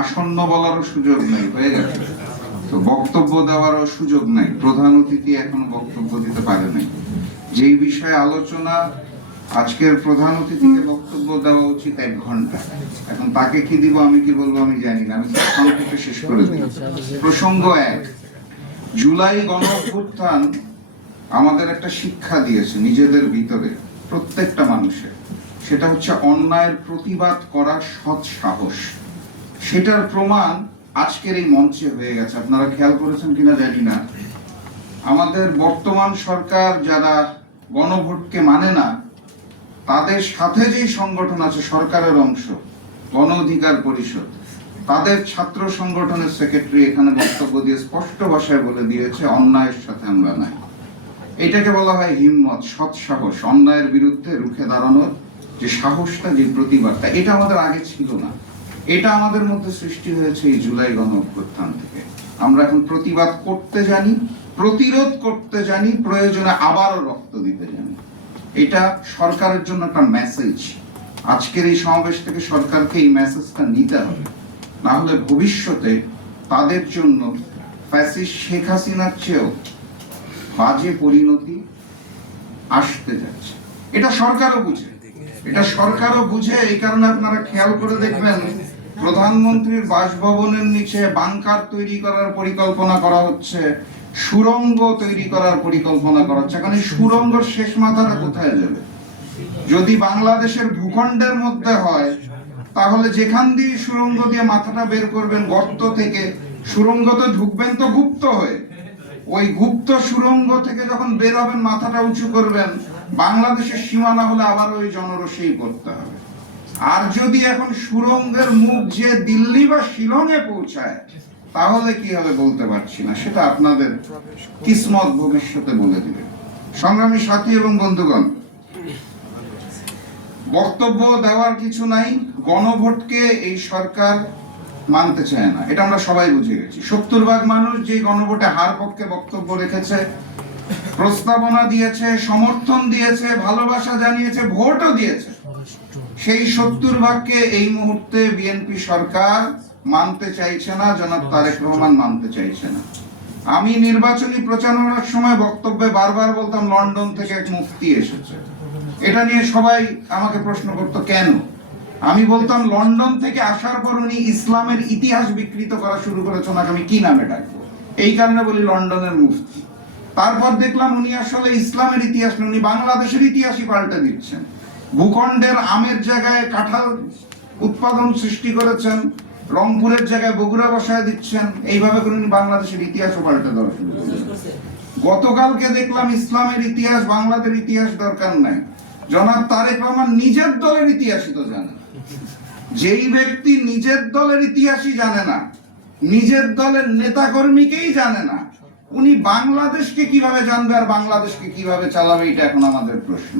আসন্ন বলারও সুযোগ নাই, হয়ে গেছে তো বক্তব্য দেওয়ারও সুযোগ নাই। প্রধান অতিথি এখনো বক্তব্য দিতে পারে নাই। যেই বিষয়ে আলোচনা, আজকের প্রধান অতিথিকে বক্তব্য দেওয়া উচিত 1 ঘন্টা। এখন তাকে কি দিব, আমি কি বলবো আমি জানি না, আমি সংক্ষেপে শেষ করে দিই। প্রসঙ্গ 1, জুলাই গণঅভ্যুত্থান আমাদের একটা শিক্ষা দিয়েছে নিজেদের ভিতরে, প্রত্যেকটা মানুষের। সেটা হচ্ছে অন্যায়ের প্রতিবাদ করার সৎ সাহস। সেটার প্রমাণ আজকের এই মঞ্চে হয়ে গেছে। আপনারা খেয়াল করেছেন কিনা জানি না, আমাদের বর্তমান সরকার যারা গণভোটকে মানে না, তাদের সাথে যেই সংগঠন আছে সরকারের অংশ, গণ অধিকার পরিষদ, তাদের ছাত্র সংগঠনের সেক্রেটারি এখানে বক্তব্য দিয়ে স্পষ্ট ভাষায় বলে দিয়েছে অন্যায়ের সাথে আমরা নাই। এটাকে বলা হয় হিম্মত, সৎ সাহস, অন্যায়ের বিরুদ্ধে রুখে দাঁড়ানোর যে সাহসটা, যে প্রতিবাদটা, এটা আমাদের আগে ছিল না। এটা আমাদের মধ্যে সৃষ্টি হয়েছে এই জুলাই গণঅভ্যুত্থান থেকে। আমরা এখন প্রতিবাদ করতে জানি, প্রতিরোধ করতে জানি, প্রয়োজনে আবারও রক্ত দিতে জানি। এটা সরকারের জন্য একটা মেসেজ। আজকের এই সমাবেশ থেকে সরকারকে এই মেসেজটা নিতে হবে, না হলে ভবিষ্যতে তাদের জন্য ফ্যাসিস্ট শেখ হাসিনার চেয়েও বাজে পরিণতি আসতে যাচ্ছে। এটা সরকারও বুঝে। এই কারণে আপনারা খেয়াল করে দেখবেন, প্রধানমন্ত্রীর বাসভবনের নিচে বাংকার তৈরি করার পরিকল্পনা করা হচ্ছে, সুড়ঙ্গ তৈরি করার পরিকল্পনা করা হচ্ছে। এখন এই সুড়ঙ্গের শেষ মাথাটা কোথায় যাবে? যদি বাংলাদেশের ভূখণ্ডের মধ্যে হয়, তাহলে যেখান দিয়ে সুড়ঙ্গ দিয়ে মাথাটা বের করবেন গর্ত থেকে, সুড়ঙ্গতে ঢুকবেন তো গুপ্ত হয়ে, ওই গুপ্ত সুড়ঙ্গ থেকে যখন বের হবেন মাথাটা উঁচু করবেন, বাংলাদেশের সীমানা হলে আবার ওই জনরসেই করতে হবে। আর যদি এখন সুড়ঙ্গের মুখ যে দিল্লি বা শিলংয়ে পৌঁছায়, তাহলে কি হবে বলতে পারছি না, সেটা আপনাদের কিসমত ভবিষ্যতে বলে দিবে। সংগ্রামী সাথী এবং বন্ধুগণ, বক্তব্য দেওয়ার কিছু নাই। গণভোটকে এই সরকার মানতে চায় না, এটা আমরা সবাই বুঝে গেছি। 70% মানুষ যে গণভোটে হার পক্ষে বক্তব্য রেখেছে, প্রস্তাবনা দিয়েছে, সমর্থন দিয়েছে, ভালোবাসা জানিয়েছে, ভোটও দিয়েছে, সেই 70%কে এই মুহূর্তে বিএনপি সরকার মানতে চাইছে না, জনাব তারেক রহমান মানতে চাইছে না। আমি নির্বাচনী প্রচারণার সময় বক্তব্যে বারবার বলতাম লন্ডন থেকে এক মুফতি এসেছে। এটা নিয়ে সবাই আমাকে প্রশ্ন করতো কেন। আমি বলতাম লন্ডন থেকে আসার পর উনি ইসলামের ইতিহাস বিকৃত করা শুরু করেছে, ওনাকে আমি কি নামে ডাকবো? এই কারণে বলি লন্ডনের মুফতি। তারপর দেখলাম উনি আসলে ইসলামের ইতিহাস নয়, উনি বাংলাদেশের ইতিহাসই পাল্টে দিচ্ছেন। ভূখণ্ডের আমের জায়গায় কাঁঠাল উৎপাদন সৃষ্টি করেছেন, রংপুরের জায়গায় বগুড়া বসায় দিচ্ছেন। এইভাবে করে উনি বাংলাদেশের ইতিহাসও পাল্টে দেওয়া শুরু করেছেন। গতকালকে দেখলাম ইসলামের ইতিহাস, বাংলাদেশের ইতিহাস দরকার নাই, জনাব তারেক রহমান নিজের দলের ইতিহাসই তো জানে। যেই ব্যক্তি নিজের দলের ইতিহাসই জানে না, নিজের দলের নেতাকর্মীকেই জানে না, উনি বাংলাদেশকে কিভাবে জানবে আর বাংলাদেশকে কিভাবে চালাবে? এটা এখন আমাদের প্রশ্ন।